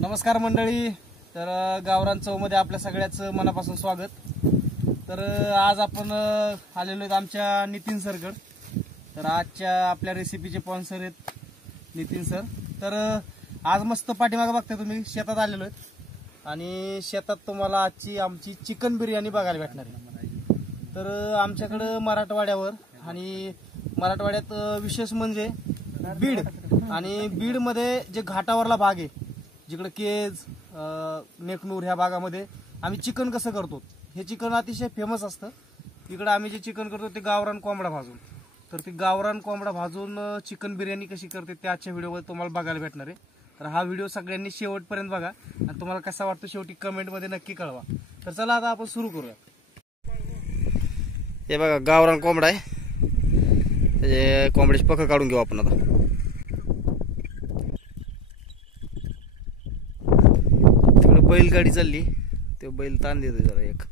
नमस्कार मंडळी. तर गावरान चव मध्ये आपल्या सगळ्याचं मनापासून स्वागत. तर आज आपण आलेलो आहेत आमच्या नितीन सरकड. तर आजच्या आपल्या रेसिपीचे स्पॉन्सर आहेत नितीन सर. तर आज मस्त पाठीमागे बघताय तुम्ही शेतात आलेलो आहेत आणि शेतात तुम्हाला आजची आमची चिकन बिर्याणी बघायला भेटणार आहे. तर आमच्याकडं मराठवाड्यावर आणि मराठवाड्यात विशेष म्हणजे बीड आणि बीडमध्ये जे घाटावरला भाग आहे जिकडे केज नेकनूर ह्या भागामध्ये आम्ही चिकन कसं करतो हे चिकन अतिशय फेमस असतं. इकडे आम्ही जे चिकन करतो ते गावरान कोंबडा भाजून. तर ती गावरान कोंबडा भाजून चिकन बिर्याणी कशी करते ते आजच्या व्हिडिओमध्ये तुम्हाला बघायला भेटणार आहे. तर हा व्हिडिओ सगळ्यांनी शेवटपर्यंत बघा आणि तुम्हाला कसा वाटतो शेवटी कमेंटमध्ये नक्की कळवा. तर चला आता आपण सुरू करूया. हे बघा गावरान कोंबडा आहे. त्याचे कोंबड्याची पख काढून घेऊ आपण. आता बैलगाडी चालली ते बैल ताण देतो जरा एक.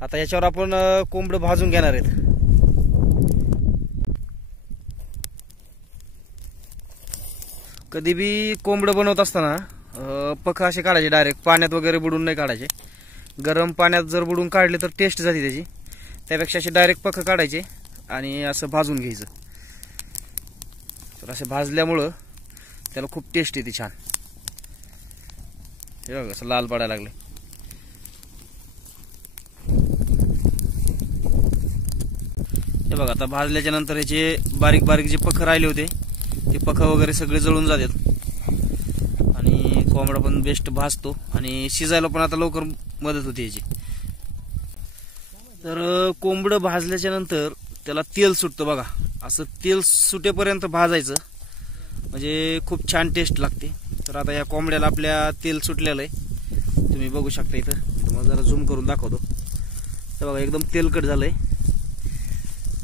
आता याच्यावर आपण कोंबड भाजून घेणार आहेत. कधी बी कोंबड बनवत असताना पख असे काढायचे डायरेक्ट पाण्यात वगैरे बुडून नाही काढायचे. गरम पाण्यात जर बुडून काढले तर टेस्ट जाते त्याची. त्यापेक्षा असे डायरेक्ट पख काढायचे आणि असं भाजून घ्यायचं. तर असे भाजल्यामुळं त्याला खूप टेस्ट येते छान. हे बघा असं लाल पडायला लागले. हे बघा आता भाजल्याच्या नंतर याचे बारीक बारीक जे पख राहिले होते ते पख वगैरे सगळे जळून जातात आणि कोंबडा पण बेस्ट भाजतो आणि शिजायला पण आता लवकर मदत होते याची. तर कोंबडं भाजल्याच्या नंतर त्याला तेल सुटतं बघा. असं तेल सुटेपर्यंत भाजायचं म्हणजे खूप छान टेस्ट लागते. तर आता या कोंबड्याला आपल्या तेल सुटलेलं आहे. तुम्ही बघू शकता इथं. तुम्हाला जरा झूम करून दाखवतो. तर बघा एकदम तेलकट झालंय.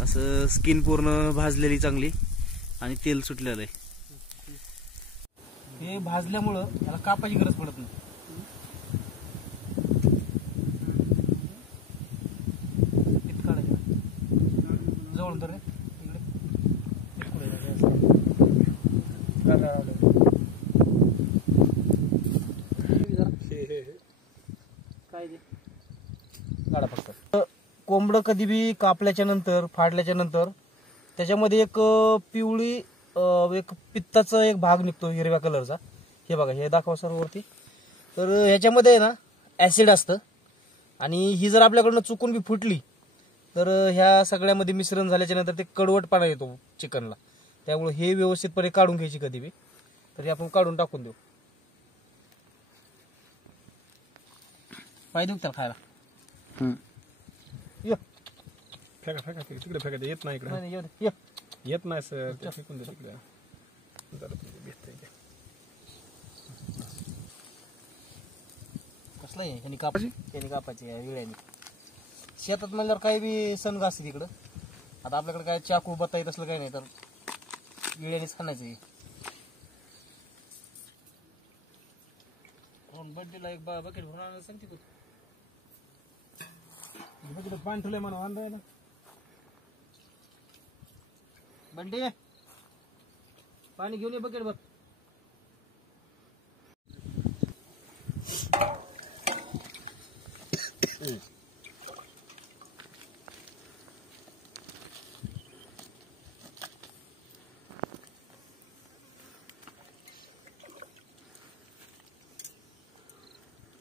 असं स्किन पूर्ण भाजलेली चांगली आणि तेल सुटलेलं आहे. हे भाजल्यामुळं त्याला कापायची गरज पडत नाही. जवळ तर काय काढा फक्त. कोंबडं कधी बी कापल्याच्या नंतर फाडल्याच्या नंतर त्याच्यामध्ये एक पिवळी एक पित्ताचा एक भाग निघतो हिरव्या कलरचा. हे बघा हे दाखवा सर वरती. तर ह्याच्यामध्ये ना ऍसिड असतं आणि ही जर आपल्याकडनं चुकून बी फुटली तर ह्या सगळ्यामध्ये मिश्रण झाल्याच्या नंतर ते कडवटपणा येतो चिकनला. त्यामुळे हे व्यवस्थितपणे काढून घ्यायची कधी बी. तर हे आपण काढून टाकून देऊ. पाहिजे त्याला खायला. फेका फेका तिकडे फेकायचं येत नाही. इकडे येत नाही सर. फेकून दे तिकडे. कसलं आहे ह्यानी कापायची विळ्यानी. शेतात म्हणल्यावर काही बी सनग असते तिकडं. आता आपल्याकडे काय चाकू बत्ता येत असलं काही नाही तर विळ्यानीच खाण्याचं. बड्डेला एक बकेट भरून आणायला सांगते तू. बकेट पाणी ठेवलंय म्हणा वांदा आहे ना. बंडे पाणी घेऊन ये बकेट भर.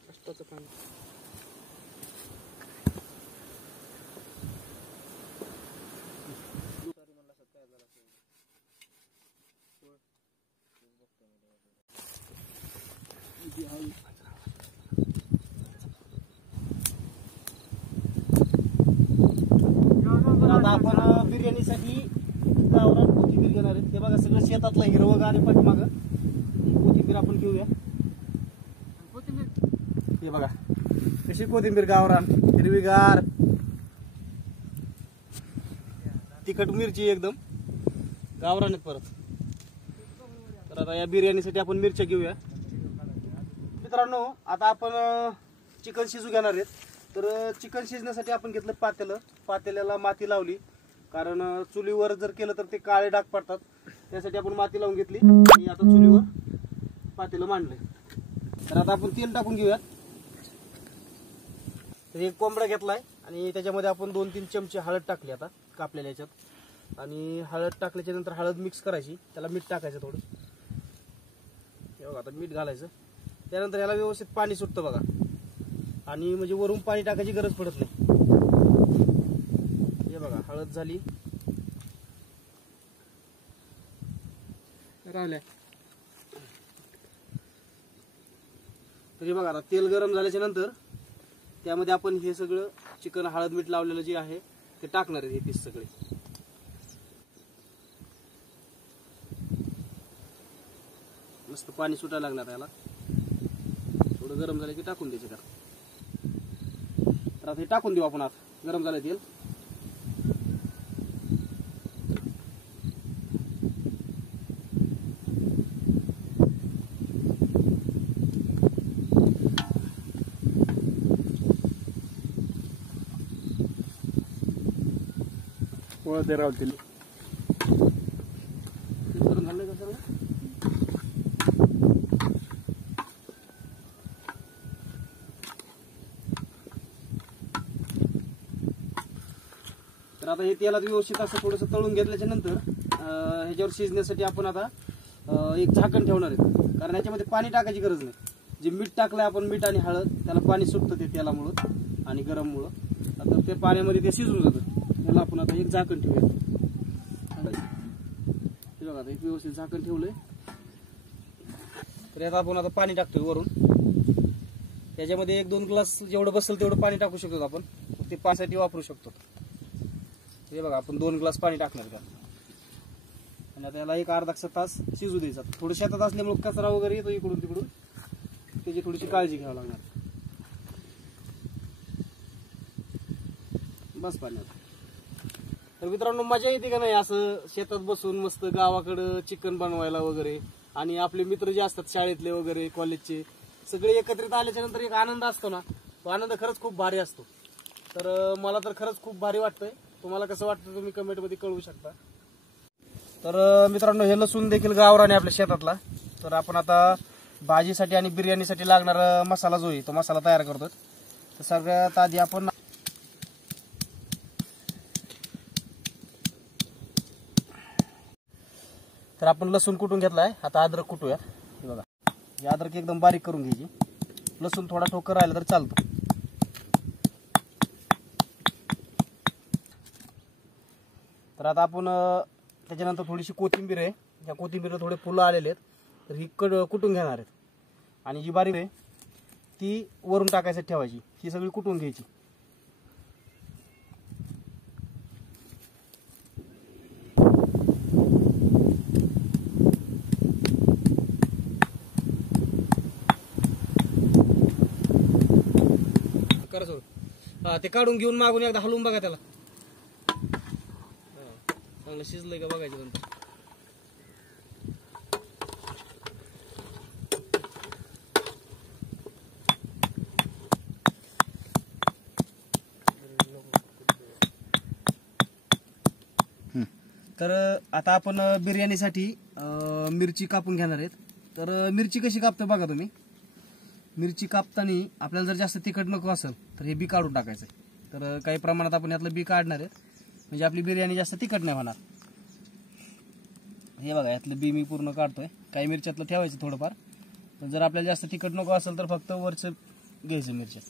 कष्टाचं पाणी. आता आपण बिर्याणीसाठी गावरान कोथिंबीर घेणार आहेत. हे बघा सगळं शेतातलं हिरवं गार पाठीमागं कोथिंबीर आपण घेऊया. हे बघा कशी कोथिंबीर गावरान हिरवीगार. तिखट मिरची एकदम गावरान परत. तर तर आता या बिर्याणीसाठी आपण मिरच्या घेऊया. मित्रांनो आता आपण चिकन शिजू घेणार आहेत. तर चिकन शिजण्यासाठी आपण घेतलं पातेलं. पातेल्याला माती लावली, कारण चुलीवर जर केलं तर ते काळे डाग पडतात. त्यासाठी आपण माती लावून घेतली आणि आता चुलीवर पातेलं मांडलंय. तर आता आपण तेल टाकून घेऊयात. तर एक कोंबडा घेतलाय आणि त्याच्यामध्ये आपण 2-3 चमचे हळद टाकली आता कापलेल्या याच्यात. आणि हळद टाकल्याच्या नंतर हळद मिक्स करायची, त्याला मीठ टाकायचं थोडं. हे बघा आता मीठ घालायचं. त्यानंतर याला व्यवस्थित पाणी सुटतं बघा, आणि म्हणजे वरून पाणी टाकायची गरज पडत नाही. हे बघा हळद झाली राहिल्या. तर हे बघा आता तेल गरम झाल्याच्या नंतर त्यामध्ये आपण हे सगळं चिकन हळद मीठ लावलेलं जे आहे ते टाकणार आहे, हे पीस सगळे. मस्त पाणी सुटायला लागणार त्याला. थोडं गरम झालं की टाकून द्यायचं. तर आता हे टाकून देऊ आपण. आता गरम झालं तेल. वळते राहतील. गरम झालं का सगळं? तर आता हे तेलात व्यवस्थित असं थोडंसं तळून घेतल्याच्या नंतर ह्याच्यावर शिजण्यासाठी आपण आता एक झाकण ठेवणार आहे. कारण ह्याच्यामध्ये पाणी टाकायची गरज नाही. जे मीठ टाकलंय आपण, मीठ आणि हळद, त्याला पाणी सुटतं ते तेलामुळं आणि गरममुळं. आता ते पाण्यामध्ये ते शिजून जातं. त्याला आपण आता एक झाकण ठेवूया. हे बघा आता एक व्यवस्थित झाकण ठेवलंय. तर यात आपण आता पाणी टाकतोय वरून. त्याच्यामध्ये 1-2 ग्लास जेवढं बसेल तेवढं पाणी टाकू शकतो आपण. ते पाण्यासाठी वापरू शकतो. हे बघा आपण 2 ग्लास पाणी टाकणार का. आणि आता याला एक अर्धा तास शिजू द्यायचा. थोडं शेतात असल्यामुळे कचरा वगैरे येतो इकडून तिकडून, त्याची थोडीशी काळजी घ्यावी लागणार. बस पाण्यात. तर मित्रांनो मजा येते का नाही असं शेतात बसून मस्त गावाकडं चिकन बनवायला वगैरे. आणि आपले मित्र जे असतात शाळेतले वगैरे कॉलेजचे सगळे एकत्रित आल्याच्या नंतर एक आनंद असतो ना, तो आनंद खरंच खूप भारी असतो. तर मला तर खरंच खूप भारी वाटतंय. तुम्हाला कसं वाटतं तुम्ही कमेंटमध्ये कळवू शकता. तर मित्रांनो हे लसूण देखील गावरान आहे आपल्या शेतातला. तर आपण आता भाजीसाठी आणि बिर्याणीसाठी लागणारा मसाला जो आहे तो मसाला तयार करतोय. तर सगळ्यात आधी आपण तर आपण लसूण कुटून घेतलाय. आता अद्रक कुटूया. हे बघा हे अद्रक एकदम बारीक करून घ्यायची. लसूण थोडा ठोकर राहिला तर चालतो. तर आता आपण त्याच्यानंतर थोडीशी कोथिंबीर आहे. त्या कोथिंबीरला थोडे फुलं आलेले आहेत. तर ही कुटून घेणार आहेत. आणि जी बारीक आहे ती वरून टाकायसाठी ठेवायची. ही सगळी कुटून घ्यायची. ते काढून घेऊन मागून एकदा हलवून बघा त्याला. चांगलं शिजलंय का बघायचं नंतर. तर आता आपण बिर्याणीसाठी मिरची कापून घेणार आहेत. तर मिरची कशी कापतो बघा तुम्ही. मिरची कापताना आपल्याला जर जास्त तिखट नको असेल तर हे बी काढून टाकायचं. तर काही प्रमाणात आपण यातलं बी काढणार आहेत, म्हणजे आपली बिर्याणी जास्त तिखट नाही होणार. हे बघा यातलं बी मी पूर्ण काढतोय. काही मिरच्यातलं ठेवायचं थोडंफार. पण जर आपल्याला जास्त तिखट नको असेल तर फक्त वरचं घ्यायचं मिरच्या.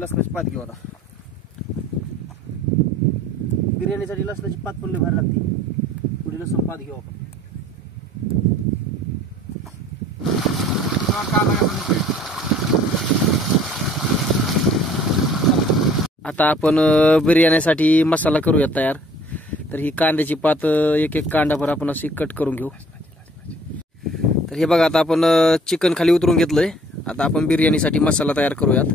लसणाची पात घेऊ आता. बिर्याणीसाठी लसणाची पात पण लय भारी लागते. थोडी लसूण पात घेऊ आपण. आता आपण बिर्याणीसाठी मसाला करूया तयार. तर ही कांद्याची पात एक एक कांडाभर आपण अशी कट करून घेऊ. तर हे बघा आता आपण चिकन खाली उतरून घेतलंय. आता आपण बिर्याणीसाठी मसाला तयार करूयात.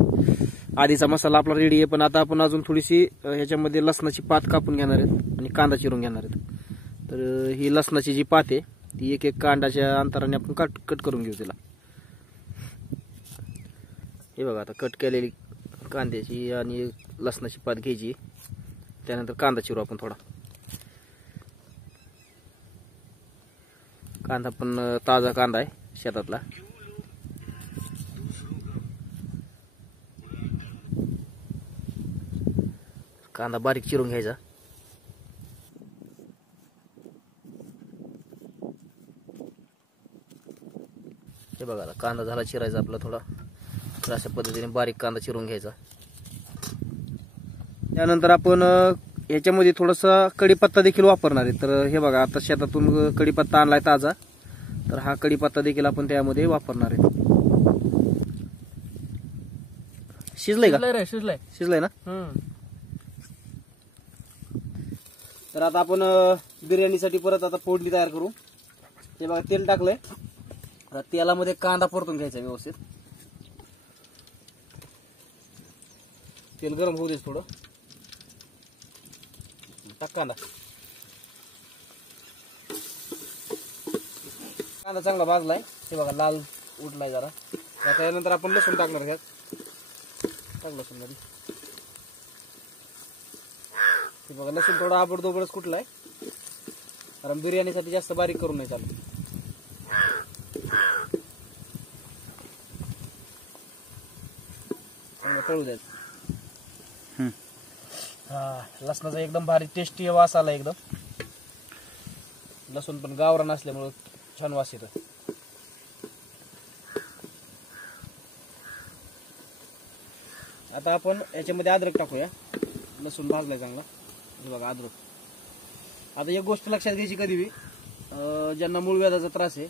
आधीचा मसाला आपला रेडी आहे, पण आता आपण अजून थोडीशी ह्याच्यामध्ये लसणाची पात कापून घेणार आहेत आणि कांदा चिरून घेणार आहेत. तर ही लसणाची जी पात आहे ती एक एक कांडाच्या अंतराने आपण कट करून घेऊ तिला. हे बघा आता कट केलेली कांद्याची आणि लसणाची पात घ्यायची. त्यानंतर कांदा चिरू आपण थोडा. कांदा पण ताजा कांदा आहे शेतातला. कांदा बारीक चिरून घ्यायचा. हे बघा कांदा झाला चिरायचा आपला थोडा. तर अशा पद्धतीने बारीक कांदा चिरून घ्यायचा. त्यानंतर आपण याच्यामध्ये थोडासा कढीपत्ता देखील वापरणार आहे. तर हे बघा आता शेतातून कढीपत्ता आणलाय ताजा. तर हा कढीपत्ता देखील आपण त्यामध्ये वापरणार आहे. शिजलंय का? शिजलंय ना. तर आता आपण बिर्याणीसाठी परत आता फोडणी तयार करू. हे बघा तेल टाकलंय. आता तेलामध्ये कांदा परतून घ्यायचा व्यवस्थित. तेल गरम होऊ देच थोडं. टाक कांदा. कांदा चांगला भाजलाय. हे बघा लाल उठलाय जरा. आता यानंतर आपण लसूण टाकणार ह्यात. टाक लसूण मध्ये. हे बघा लसूण थोडा आबडदोबडच कुठलाय, कारण बिर्याणीसाठी जास्त बारीक करून नाही चालत. तळू द्यायचं. लसणाचा एकदम भारी टेस्टी वास आला एकदम. लसूण पण गावरान असल्यामुळे छान वास येतो. आता आपण याच्यामध्ये अद्रक टाकूया. लसूण भाजलाय चांगला. हे बघा अद्रक. आता एक गोष्ट लक्षात घ्यायची, कधी बी ज्यांना मूळव्याधाचा त्रास आहे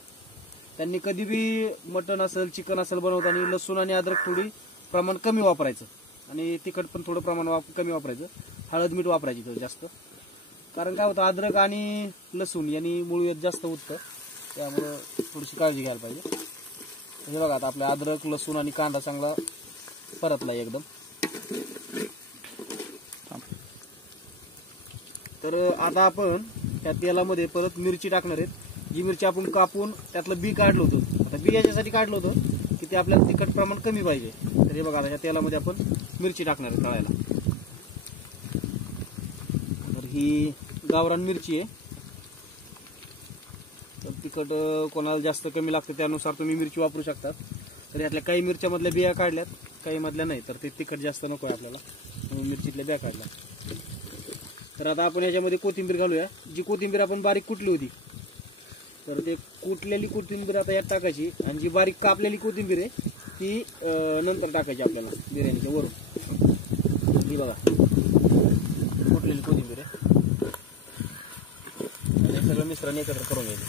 त्यांनी कधी बी मटण असेल चिकन असेल बनवताना लसूण आणि अद्रक थोडी प्रमाण कमी वापरायचं आणि तिखट पण थोडं प्रमाण कमी वापरायचं. हळद मीठ वापरायची थोडं जास्त, कारण काय होतं अद्रक आणि लसूण यांनी मूळव्याध जास्त उठतं. त्यामुळं थोडीशी काळजी घ्यायला पाहिजे. हे बघा आता आपल्या अद्रक लसूण आणि कांदा चांगला परतला एकदम. तर आता आपण त्या तेलामध्ये परत मिरची टाकणार आहेत. जी मिरची आपण कापून त्यातलं बी काढलं होतं. आता बी याच्यासाठी काढलं होतं की ते आपल्याला तिखट प्रमाण कमी पाहिजे. तर हे बघा आता ह्या तेलामध्ये आपण मिरची टाकणार आहे तळायला. तर ही गावरान मिरची आहे. तर तिखट कोणाला जास्त कमी लागतं त्यानुसार तुम्ही मिरची वापरू शकता. तर यातल्या काही मिरच्यामधल्या बिया काढल्यात, काही मधल्या नाही. तर ते तिखट जास्त नको आहे आपल्याला, म्हणून मिरचीतल्या बिया काढल्या. तर आता आपण याच्यामध्ये कोथिंबीर घालूया. जी कोथिंबीर आपण बारीक कुटली होती, तर ते कुटलेली कोथिंबीर आता यात टाकायची. आणि जी बारीक कापलेली कोथिंबीर आहे ती नंतर टाकायची आपल्याला बिर्याणीच्या वरून. ही बघा कुटलेली कोथिंबीर आहे. आणि सगळं मिश्रण एकत्र करून घ्यायचं.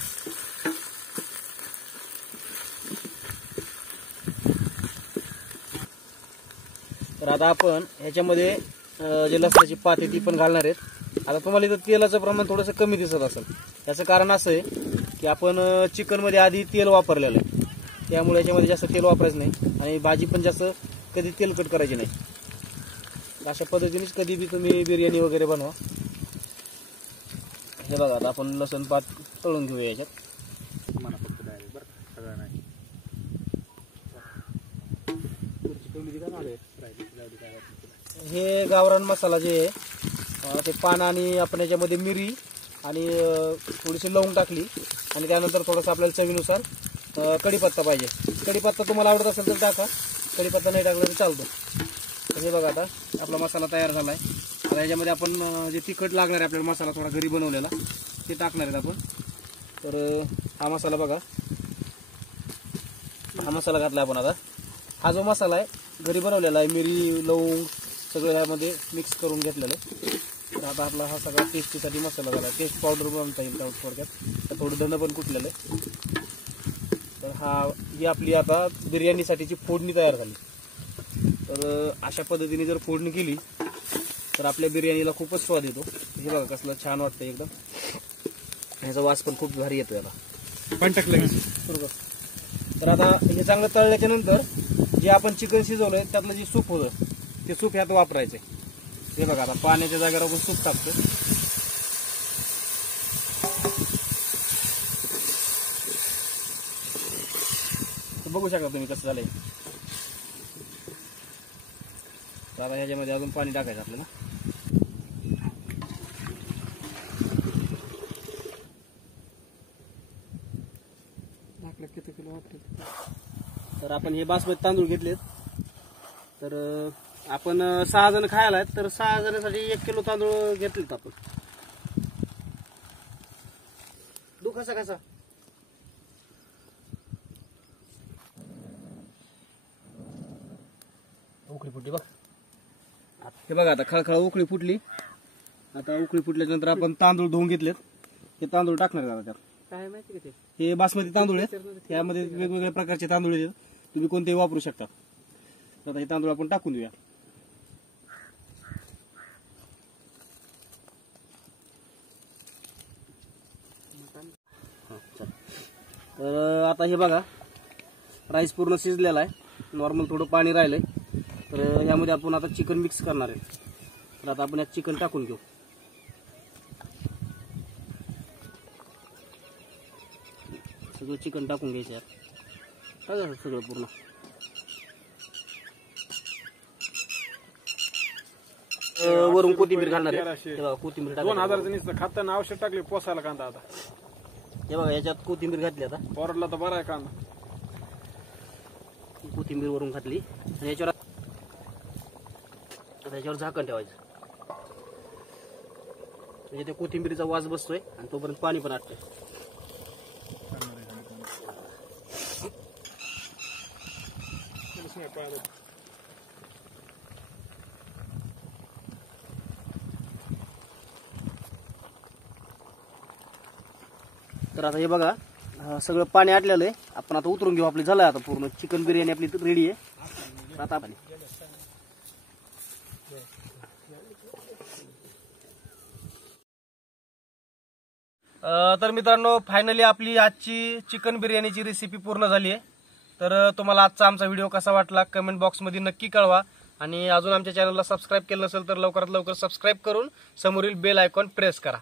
तर आता आपण ह्याच्यामध्ये जे लसणाची पात आहे ती पण घालणार आहेत. आता तुम्हाला इथं तेलाचं प्रमाण थोडंसं कमी दिसत असेल. याचं कारण असं आहे की आपण चिकनमध्ये आधी तेल वापरलेलं आहे, त्यामुळे याच्यामध्ये जास्त तेल वापरायचं नाही. आणि भाजी पण जास्त कधी तेलकट करायची नाही. अशा पद्धतीनेच कधी बी तुम्ही बिर्याणी वगैरे बनवा. हे बघा आता आपण लसूण पात तळून घेऊया याच्यात. हे गावरान मसाला जे आहे ते पान आणि आपण याच्यामध्ये मिरी आणि थोडीशी लवंग टाकली आणि त्यानंतर थोडंसं आपल्याला चवीनुसार कढीपत्ता पाहिजे. कढीपत्ता तुम्हाला आवडत असेल तर टाका, कढीपत्ता नाही टाकला तर चालतो. तर हे बघा आता आपला मसाला तयार झाला आहे. आता याच्यामध्ये आपण जे तिखट लागणार आहे आपल्याला मसाला थोडा घरी बनवलेला ते टाकणार आहेत आपण. तर हा मसाला बघा, हा मसाला घातला आपण. आता हा जो मसाला आहे घरी बनवलेला आहे, मिरी लवंग सगळं यामध्ये मिक्स करून घेतलेलं आहे. तर आता आपला हा सगळा टेस्टीसाठी मसाला झाला. टेस्ट पावडर बनवता येईल त्या थोडक्यात. तर थोडं धणं पण कुटलेलं आहे. तर ही आपली आता बिर्याणीसाठीची फोडणी तयार झाली. तर अशा पद्धतीने जर फोडणी केली तर आपल्या बिर्याणीला खूपच स्वाद येतो. हे बघा कसलं छान वाटतं एकदम. ह्याचा वास पण खूप भारी येतो याला. पण टाकलं तर आता हे चांगलं तळल्याच्या नंतर जे आपण चिकन शिजवलंय त्यातलं जे सूप होतं ते सूप ह्यात वापरायचंय. हे बघा आता पाण्याच्या जागेवर आपण सूप टाकतो. बघू शकता तुम्ही कसं झालंय. आता ह्याच्यामध्ये अजून पाणी टाकायचं आपल्याला. किती किलो वाटतं? तर आपण हे बासमती तांदूळ घेतलेत. तर आपण 6 जण खायला आहेत तर 6 जणांसाठी 1 किलो तांदूळ घेतलेत आपण. दू कसा कसा उकळी फुटली बघ. हे बघा आता खळखळ उकळी फुटली. आता उकळी फुटल्यानंतर आपण तांदूळ धुवून घेतलेत. हे तांदूळ टाकणार का त्यात? काय माहिती का ते? हे बासमती तांदूळ आहेत. त्यामध्ये वेगवेगळ्या प्रकारचे तांदूळ आहेत. तुम्ही कोणतेही वापरू शकता. आता हे तांदूळ आपण टाकून देऊया. तर आता हे बघा राईस पूर्ण शिजलेला आहे. नॉर्मल थोडं पाणी राहिलंय. तर यामध्ये आपण आता चिकन मिक्स करणार आहे. तर आता आपण यात चिकन टाकून घेऊ. सगळं चिकन टाकून घ्यायचं यात. टाका सगळं पूर्ण. वरून कोथिंबीर घालणार आहे. कोथिंबीर 2000 खाताना औषध टाकले पोसायला कांदा. आता हे बघा याच्यात कोथिंबीर घातली. आता पोरडला तर बरा आहे कांदा. कोथिंबीर वरून घातली आणि याच्यावर झाकण ठेवायचं. म्हणजे ते कोथिंबीरीचा वास बसतोय आणि तोपर्यंत पाणी पण आटतंय. तर आता हे बघा सगळं पाणी आटलेलं आहे. आपण आता उतरून घेऊ. आपली झालं आता पूर्ण चिकन बिर्याणी आपली रेडी आहे. आता आपण तर मित्रांनो फायनली आपली आजची चिकन बिर्याणीची रेसिपी पूर्ण झाली आहे. तर तुम्हाला आजचा आमचा व्हिडिओ कसा वाटला कमेंट बॉक्समध्ये नक्की कळवा. आणि अजून आमच्या चॅनलला सबस्क्राईब केलं नसेल तर लवकरात लवकर सबस्क्राईब करून समोरील बेल आयकॉन प्रेस करा.